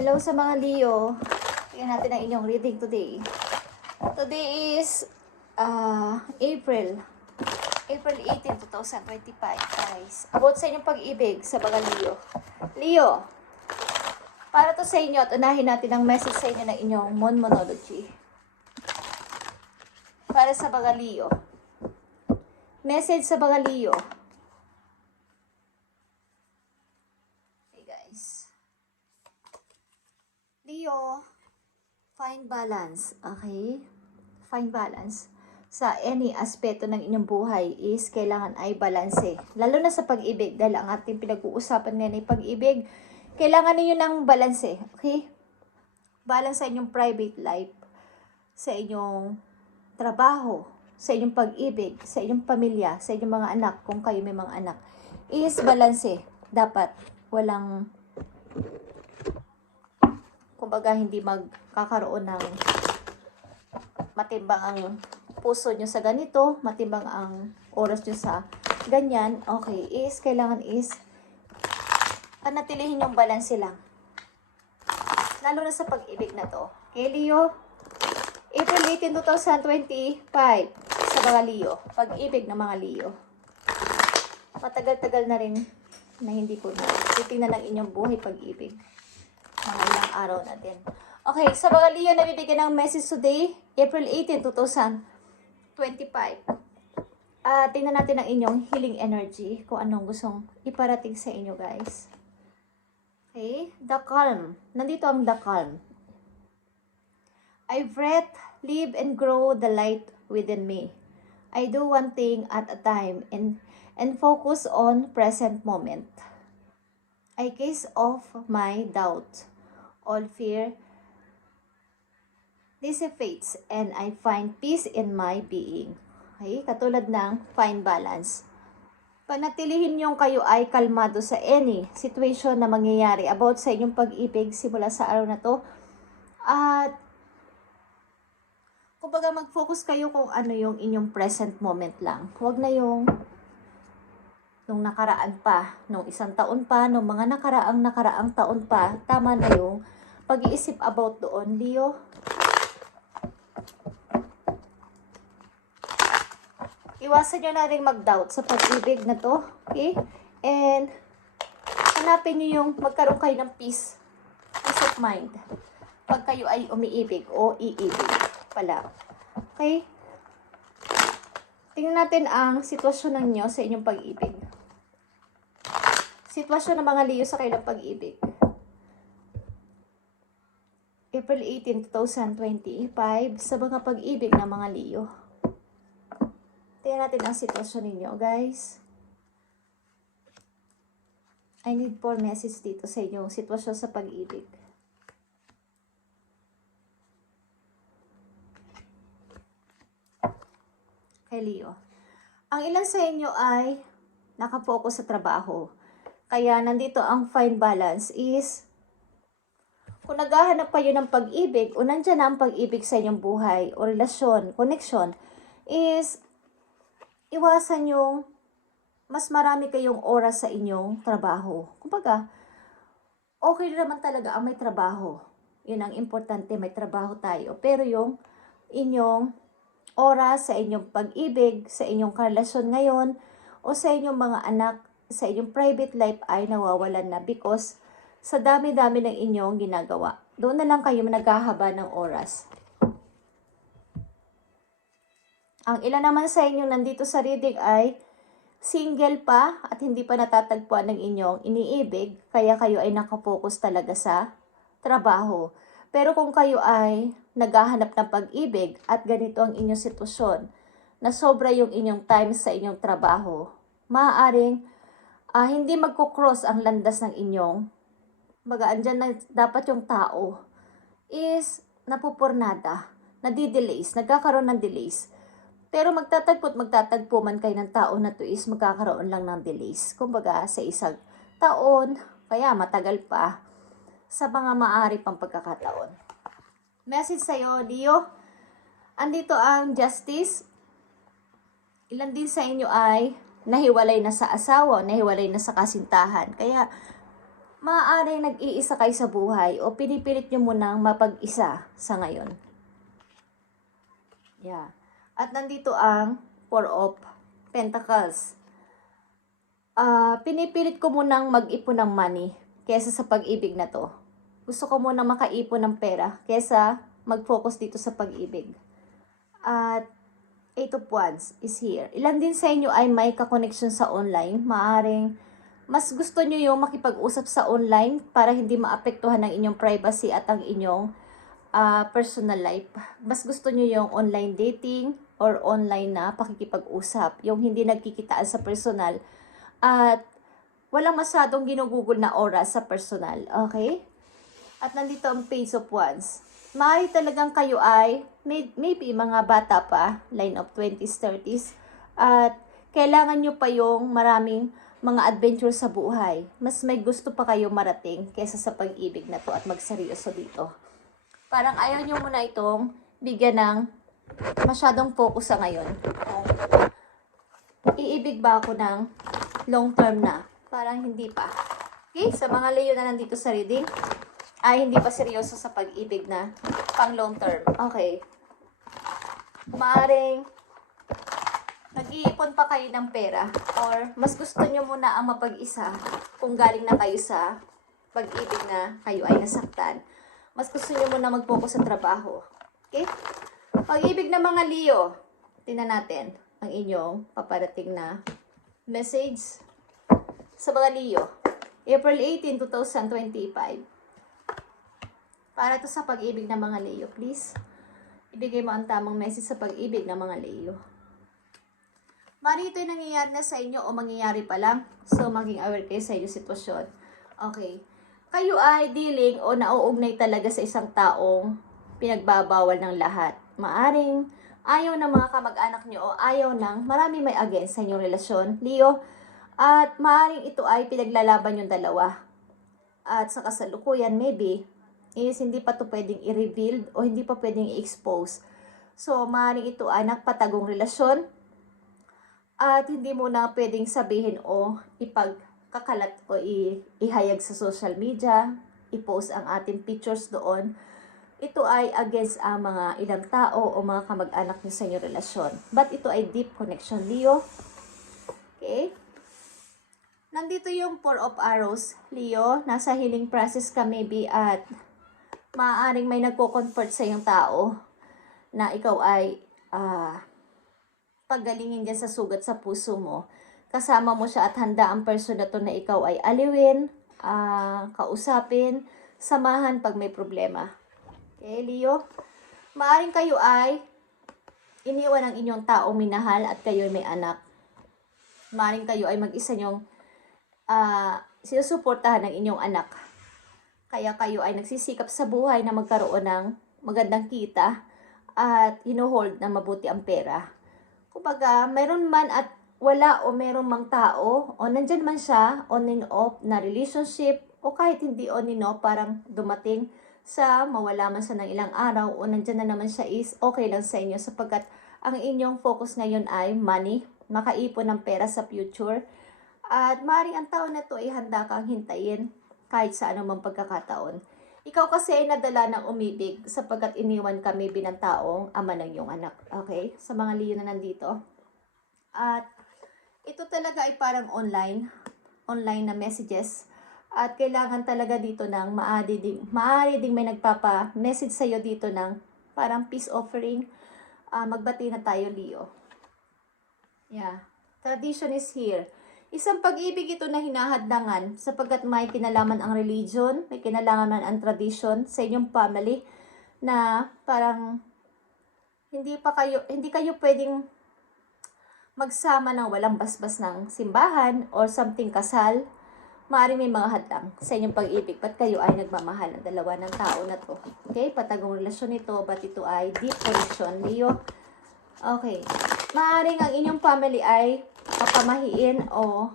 Hello sa mga Leo. Tingnan natin ang inyong reading today. Today is April 18, 2025, guys. About sa inyong pag-ibig sa mga Leo. Leo, para to sa inyo at unahin natin ang message sa inyo ng inyong Monology. Para sa mga Leo. Message sa mga Leo. Okay, guys. Leo, find balance, okay? Find balance. Sa any aspeto ng inyong buhay is kailangan ay balanse. Lalo na sa pag-ibig, dahil ang ating pinag-uusapan ngayon ay pag-ibig, kailangan ninyo ng balanse, okay? Balance sa inyong private life, sa inyong trabaho, sa inyong pag-ibig, sa inyong pamilya, sa inyong mga anak, kung kayo may mga anak, is balanse. Dapat walang kumbaga hindi magkakaroon ng matimbang ang puso nyo sa ganito, matimbang ang oras nyo sa ganyan, okay, is kailangan is panatilihin yung balance lang. Lalo na sa pag-ibig na to. Okay, Leo? April 18, 2025 sa mga Leo. Pag-ibig ng mga Leo. Matagal-tagal na rin na hindi ko na titingnan ng inyong buhay pag-ibig. Mga ilang araw natin. Okay, sa mga Leo na bibigyan ng message today, April 18, 2025. Tingnan natin ang inyong healing energy, kung anong gustong iparating sa inyo, guys. Okay, the calm. Nandito ang the calm. I breathe, live, and grow the light within me. I do one thing at a time and focus on present moment. I cast off my doubt. All fear dissipates and I find peace in my being. Okay? Katulad ng find balance. Panatilihin yung kayo ay kalmado sa any situation na mangyayari about sa inyong pag-ibig simula sa araw na to. At kumbaga mag-focus kayo kung ano yung inyong present moment lang. Huwag na yung nung nakaraan pa, nung isang taon pa, nung mga nakaraang taon pa. Tama na yung pag-iisip about doon, Leo. Iwasan nyo na rin mag-doubt sa pag-ibig na to. Okay? And hanapin nyo yung magkaroon kayo ng peace of mind. Pag kayo ay umiibig o iibig pala. Okay? Tingnan natin ang sitwasyon ninyo sa inyong pag-ibig. Sitwasyon ng mga Leo sa kanilang pag-ibig. April 18, 2025 sa mga pag-ibig ng mga Leo. Tingnan natin ang sitwasyon ninyo, guys. I need 4 messages dito sa inyong sitwasyon sa pag-ibig. Kay Leo. Ang ilan sa inyo ay nakafocus sa trabaho. Kaya nandito ang find balance is kung naghahanap kayo ng pag-ibig o nandyan na ang pag-ibig sa inyong buhay o relasyon, connection, is iwasan yung mas marami kayong oras sa inyong trabaho. Kumbaga, okay naman talaga ang may trabaho. Yun ang importante, may trabaho tayo. Pero yung inyong oras sa inyong pag-ibig, sa inyong karelasyon ngayon, o sa inyong mga anak, sa inyong private life ay nawawalan na because sa dami-dami ng inyong ginagawa. Doon na lang kayo naghahaba ng oras. Ang ilan naman sa inyo nandito sa reading ay single pa at hindi pa natatagpuan ng inyong iniibig, kaya kayo ay nakapokus talaga sa trabaho. Pero kung kayo ay naghahanap ng pag-ibig at ganito ang inyong sitwasyon, na sobra yung inyong time sa inyong trabaho, maaaring hindi magkukross ang landas ng inyong andyan na dapat yung tao is napupurnada, nadidelays, nagkakaroon ng delays. Pero magtatagpo man kayo ng tao na to is magkakaroon lang ng delays. Kumbaga sa isang taon, kaya matagal pa sa mga maaari pang pagkakataon. Message sa'yo, Leo. Andito ang justice. Ilan din sa inyo ay nahiwalay na sa asawa, nahiwalay na sa kasintahan. Kaya Maaaring nag-iisa kayo sa buhay o pinipilit nyo munang mapag-isa sa ngayon. Yeah. At nandito ang Four of Pentacles. Pinipilit ko munang mag-ipon ng money kesa sa pag-ibig na to. Gusto ko munang makaipon ng pera kesa mag-focus dito sa pag-ibig. At Eight of Wands is here. Ilan din sa inyo ay may kakoneksyon sa online. Maaring mas gusto nyo yung makipag-usap sa online para hindi maapektuhan ng inyong privacy at ang inyong personal life. Mas gusto nyo yung online dating or online na pakikipag-usap. Yung hindi nagkikitaan sa personal at walang masyadong ginugugol na oras sa personal. Okay? At nandito ang Page of Wands. Maaari talagang kayo ay maybe mga bata pa, line of 20s, 30s, at kailangan nyo pa yung maraming mga adventure sa buhay. Mas may gusto pa kayo marating kesa sa pag-ibig na to at magseryoso dito. Parang ayaw nyo muna itong bigyan ng masyadong focus sa ngayon. Iibig ba ako ng long term na? Parang hindi pa. Okay, sa mga Leo na nandito sa reading, ay hindi pa seryoso sa pag-ibig na pang long term. Okay. Maaring nag-iipon pa kayo ng pera or mas gusto nyo muna ang mapag-isa kung galing na kayo sa pag-ibig na kayo ay nasaktan. Mas gusto nyo muna mag-focus sa trabaho. Okay? Pag-ibig ng mga Leo, tingnan natin ang inyong paparating na message sa mga Leo. April 18, 2025. Para ito sa pag-ibig ng mga Leo, please. Ibigay mo ang tamang message sa pag-ibig ng mga Leo. Mari ito'y nangyayari na sa inyo o mangyayari pa lang. So, maging aware kayo sa inyong sitwasyon. Okay. Kayo ay dealing o nauugnay talaga sa isang taong pinagbabawal ng lahat. Maaring ayaw ng mga kamag-anak nyo o ayaw ng marami may against sa inyong relasyon, Leo. At maaring ito ay pinaglalaban yung dalawa. At sa kasalukuyan, maybe, is hindi pa to pwedeng i-reveal o hindi pa pwedeng i-expose. So, maaaring ito ay nagpatagong relasyon at hindi mo na pwedeng sabihin o ipagkakalat o ihayag sa social media, i-post ang ating pictures doon. Ito ay against ang mga ilang tao o mga kamag-anak niyo sa inyong relasyon. But ito ay deep connection, Leo. Okay? Nandito yung Four of Arrows, Leo. Nasa healing process ka maybe at maaaring may nagko-comfort sa iyong tao na ikaw ay paggalingin dyan sa sugat sa puso mo. Kasama mo siya at handa ang person na to na ikaw ay aliwin, kausapin, samahan pag may problema. Okay, Leo? Maaaring kayo ay iniwan ng inyong taong minahal at kayo ay may anak. Maaaring kayo ay mag-isa nyong sinusuportahan ng inyong anak. Kaya kayo ay nagsisikap sa buhay na magkaroon ng magandang kita at hinuhold na mabuti ang pera. Kumbaga, mayroon man at wala o mayroon mang tao o nandyan man siya on and off na relationship o kahit hindi on and off, parang dumating sa mawala man siya ng ilang araw o nandyan na naman siya is okay lang sa inyo sapagkat ang inyong focus ngayon ay money, makaipon ng pera sa future. At maaaring ang tao na to ay handa kang hintayin kahit sa anumang pagkakataon. Ikaw kasi ay nadala ng umibig sapagkat iniwan ka maybe ng taong ama ng iyong anak. Okay? Sa mga Leo na nandito. At ito talaga ay parang online na messages. At kailangan talaga dito ng maaari ding may nagpapa-message sa'yo dito ng parang peace offering. Magbati na tayo, Leo. Yeah. Tradition is here. Isang pag-ibig ito na hinahadlangan sapagkat may kinalaman ang religion, may kinalaman ang tradition sa inyong family na parang hindi kayo pwedeng magsama ng walang basbas ng simbahan or something kasal. Maaaring may mga hadlang sa inyong pag-ibig ba't kayo ay nagmamahal ng dalawa ng tao na to. Okay? Patagong relasyon ito, ba't ito ay deep connection, Leo? Okay. Maaaring ang inyong family ay papamahiin o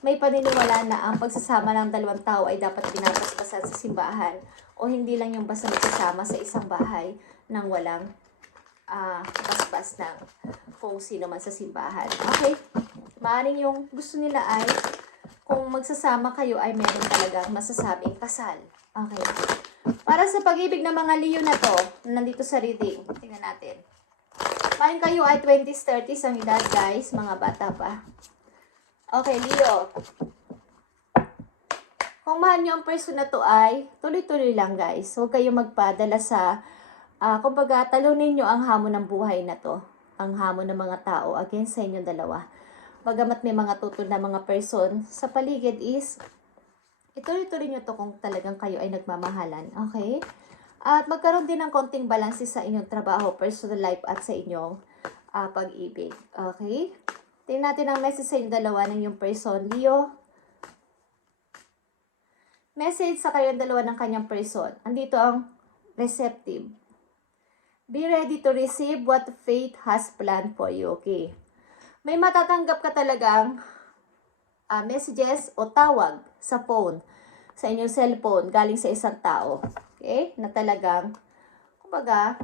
may paniniwala na ang pagsasama ng dalawang tao ay dapat pinapaspasan sa simbahan o hindi lang yung basta magsasama sa isang bahay nang walang basbas ng kung sino man sa simbahan. Okay? Maaaring yung gusto nila ay kung magsasama kayo ay meron talagang masasabing kasal. Okay. Para sa pag-ibig ng mga Leo na to, nandito sa reading, tingnan natin. Paling kayo ay 20s, 30s ang edad, guys, mga bata pa. Okay, Leo. Kung mahal nyo ang person na to ay, tuloy-tuloy lang, guys. Huwag kayo magpadala sa, kumbaga, talunin nyo ang hamon ng buhay na to. Ang hamon ng mga tao against sa inyong dalawa. Bagamat may mga tutol na mga person sa paligid is, ituloy-tuloy nyo to kung talagang kayo ay nagmamahalan. Okay? At magkaroon din ng konting balanse sa inyong trabaho, personal life at sa inyong pag-ibig. Okay? Tingnan natin ang message sa inyong dalawa ng yung person. Leo, message sa kayong dalawa ng kanyang person. Andito ang receptive. Be ready to receive what fate has planned for you. Okay? May matatanggap ka talagang messages o tawag sa phone, sa inyong cellphone, galing sa isang tao. Okay? Na talagang, kumbaga,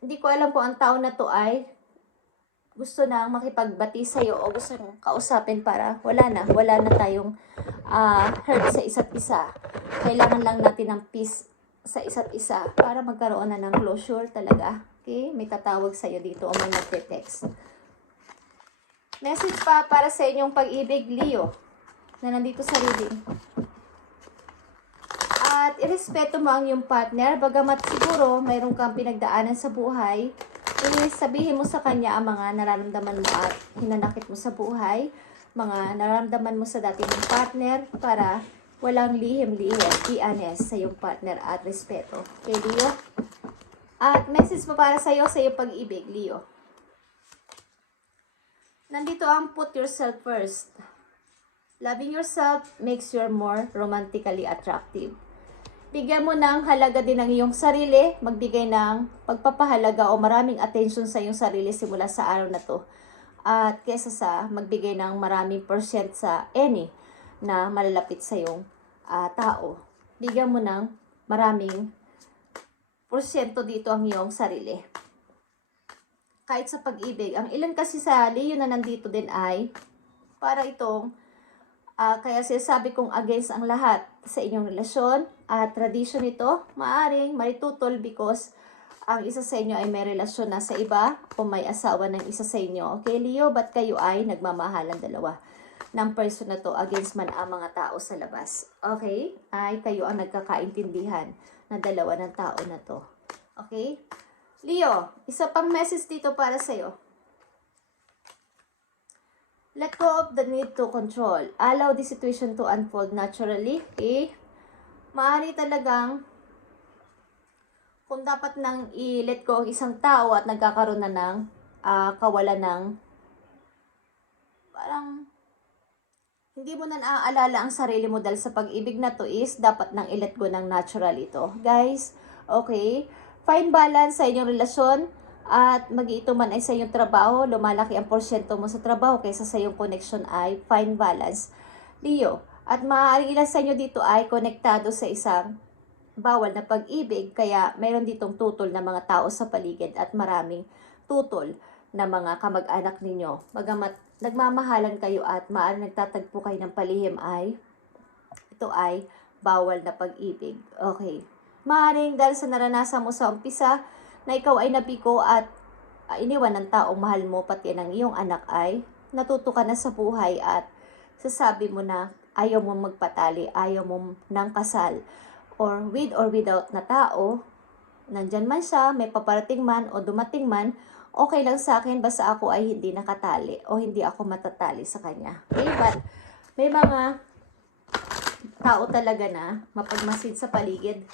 hindi ko alam kung ang tao na to ay gusto na makipagbati sa'yo o gusto nang kausapin para wala na tayong hurt sa isa't isa. Kailangan lang natin ng peace sa isa't isa para magkaroon na ng closure talaga. Okay? May tatawag sa'yo dito o may nagte-text. Message pa para sa inyong pag-ibig, Leo, na nandito sa reading. At irespeto mo ang iyong partner, bagamat siguro mayroon kang pinagdaanan sa buhay, sabihin mo sa kanya ang mga nararamdaman mo at hinanakit mo sa buhay, mga nararamdaman mo sa dati mong partner para walang lihim-lihim, be honest sa iyong partner at respeto. Okay, Leo? At message mo para sa iyong pag-ibig, Leo. Nandito ang put yourself first. Loving yourself makes you more romantically attractive. Bigyan mo ng halaga din ang iyong sarili, magbigay ng pagpapahalaga o maraming attention sa iyong sarili simula sa araw na to. At kesa sa magbigay ng maraming percent sa any na malalapit sa iyong tao. Bigyan mo ng maraming porsyento dito ang iyong sarili. Kahit sa pag-ibig, ang ilan kasi sa Leo na nandito din ay para itong kaya sinasabi kong against ang lahat sa inyong relasyon at tradisyon ito, maaring maritutol because ang isa sa inyo ay may relasyon na sa iba o may asawa ng isa sa inyo. Okay, Leo, ba't kayo ay nagmamahalan dalawa ng person na to against man ang mga tao sa labas? Okay, ay kayo ang nagkakaintindihan na dalawa ng tao na to. Okay, Leo, isa pang message dito para sa'yo. Let go of the need to control. Allow the situation to unfold naturally. Okay? Maaari talagang kung dapat nang i-let go ang isang tao at nagkakaroon na ng kawalan ng parang hindi mo na naaalala ang sarili mo dahil sa pag-ibig na to is dapat nang i-let go ng natural ito. Guys, okay? Find balance sa inyong relasyon. At mag-iito man ay sa iyong trabaho, lumalaki ang porsyento mo sa trabaho kaysa sa iyong connection ay find balance. Leo, at maaaring ilan sa inyo dito ay konektado sa isang bawal na pag-ibig, kaya mayroon ditong tutol na mga tao sa paligid at maraming tutol na mga kamag-anak ninyo. Bagamat nagmamahalan kayo at maaaring nagtatagpo kayo ng palihim ay ito ay bawal na pag-ibig. Okay. Maaaring dahil sa naranasan mo sa umpisa, na ikaw ay nabiko at iniwan ng taong mahal mo pati ng iyong anak ay natuto ka na sa buhay at sasabi mo na ayaw mo magpatali, ayaw mo ng kasal or with or without na tao, nandyan man siya, may paparating man o dumating man, okay lang sa akin basta ako ay hindi nakatali o hindi ako matatali sa kanya. Okay, but may mga tao talaga na mapagmasid sa paligid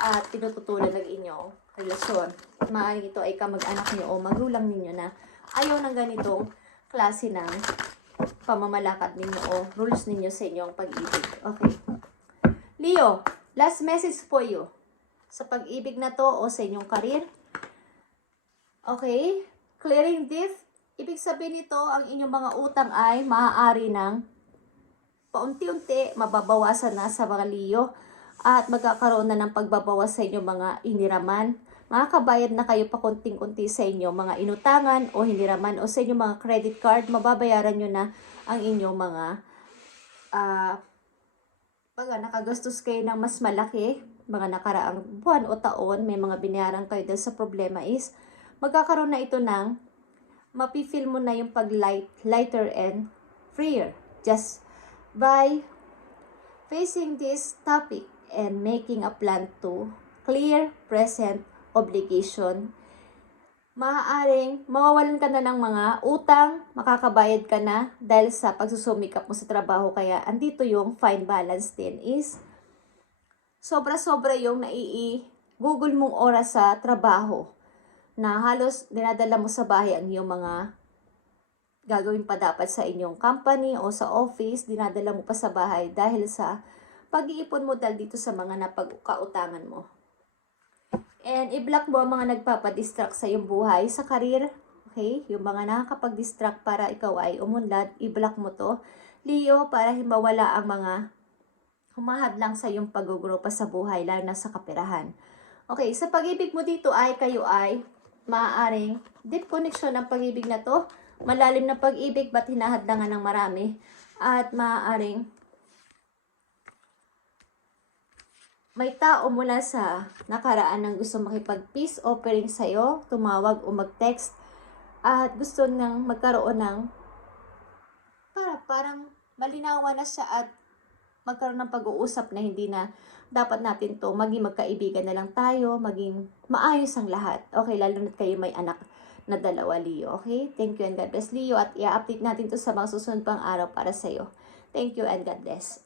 at tinututulan ng inyong relasyon. Maaaring ito ay kamag-anak niyo o magulang ninyo na ayaw ng ganitong klase ng pamamalakad ninyo o rules ninyo sa inyong pag-ibig. Okay. Leo, last message for you. Sa pag-ibig na to o sa inyong karir. Okay. Clearing this. Ibig sabihin nito, ang inyong mga utang ay maaari ng paunti-unti mababawasan na sa mga Leo at magkakaroon na ng pagbabawas sa inyong mga iniraman. Makakabayad na kayo pa konting-kunti sa inyo mga inutangan o hiniraman o sa inyong mga credit card, mababayaran nyo na ang inyong mga ah, Baga nakagastos kayo ng mas malaki, mga nakaraang buwan o taon, may mga binayaran kayo dahil sa problema is, magkakaroon na ito ng, mapifeel mo na yung lighter and freer. Just by facing this topic and making a plan to clear present obligation, maaaring mawawalan ka na ng mga utang, makakabayad ka na dahil sa pagsusumikap mo sa trabaho. Kaya andito yung fine balance din is sobra-sobra yung Google mong oras sa trabaho na halos dinadala mo sa bahay ang iyong mga gagawin pa dapat sa inyong company o sa office, dinadala mo pa sa bahay dahil sa pag-iipon mo dahil dito sa mga napagkautangan mo. And i-block mo ang mga nagpapadistract sa iyong buhay, sa karir. Okay? Yung mga nakakapag-distract para ikaw ay umunlad, i-block mo to. Leo, para mawala ang mga humahadlang sa iyong pag-grow pa sa buhay, lalo na sa kaperahan. Okay, sa pag-ibig mo dito ay kayo ay maaaring deep connection ng pag-ibig na to. Malalim na pag-ibig, ba't hinahadlangan ng marami? At maaaring may tao mula sa nakaraan ng gusto makipag-peace offering sa'yo, tumawag o mag-text, at gusto nang magkaroon ng parang malinawan na siya at magkaroon ng pag-uusap na hindi na dapat natin to, maging magkaibigan na lang tayo, maging maayos ang lahat. Okay, lalo na kayo may anak na dalawa, Leo. Okay? Thank you and God bless, Leo. At i-update natin to sa mga susunod pang araw para sa'yo. Thank you and God bless.